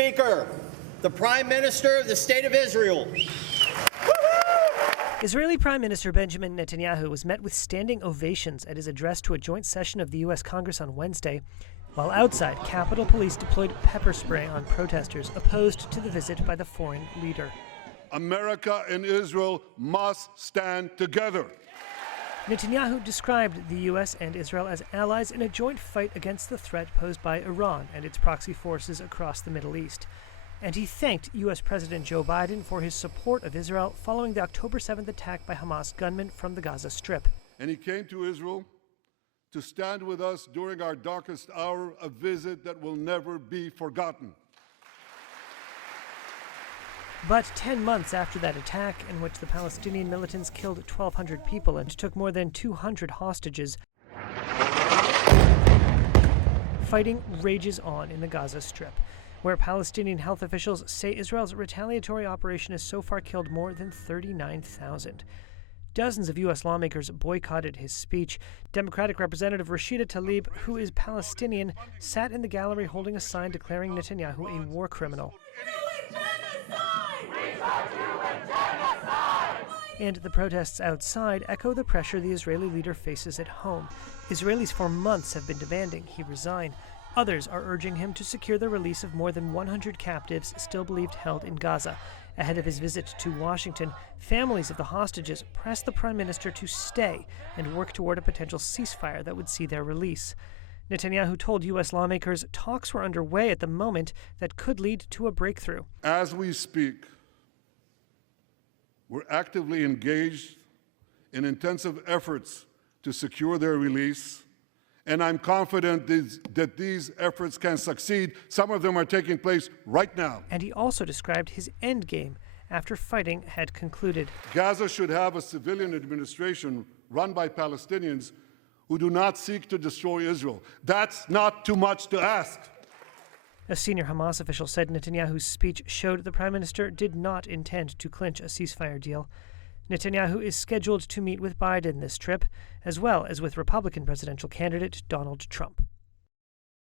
Speaker, the Prime Minister of the State of Israel. Israeli Prime Minister Benjamin Netanyahu was met with standing ovations at his address to a joint session of the U.S. Congress on Wednesday, while outside, Capitol Police deployed pepper spray on protesters opposed to the visit by the foreign leader. America and Israel must stand together. Netanyahu described the U.S. and Israel as allies in a joint fight against the threat posed by Iran and its proxy forces across the Middle East. And he thanked U.S. President Joe Biden for his support of Israel following the October 7th attack by Hamas gunmen from the Gaza Strip. And he came to Israel to stand with us during our darkest hour, a visit that will never be forgotten. But 10 months after that attack, in which the Palestinian militants killed 1,200 people and took more than 200 hostages, fighting rages on in the Gaza Strip, where Palestinian health officials say Israel's retaliatory operation has so far killed more than 39,000. Dozens of U.S. lawmakers boycotted his speech. Democratic Representative Rashida Tlaib, who is Palestinian, sat in the gallery holding a sign declaring Netanyahu a war criminal. And the protests outside echo the pressure the Israeli leader faces at home. Israelis for months have been demanding he resign. Others are urging him to secure the release of more than 100 captives still believed held in Gaza. Ahead of his visit to Washington, families of the hostages pressed the prime minister to stay and work toward a potential ceasefire that would see their release. Netanyahu told U.S. lawmakers talks were underway at the moment that could lead to a breakthrough. As we speak, we're actively engaged in intensive efforts to secure their release, and I'm confident that these efforts can succeed. Some of them are taking place right now. And he also described his end game after fighting had concluded. Gaza should have a civilian administration run by Palestinians who do not seek to destroy Israel. That's not too much to ask. A senior Hamas official said Netanyahu's speech showed the prime minister did not intend to clinch a ceasefire deal. Netanyahu is scheduled to meet with Biden this trip, as well as with Republican presidential candidate Donald Trump.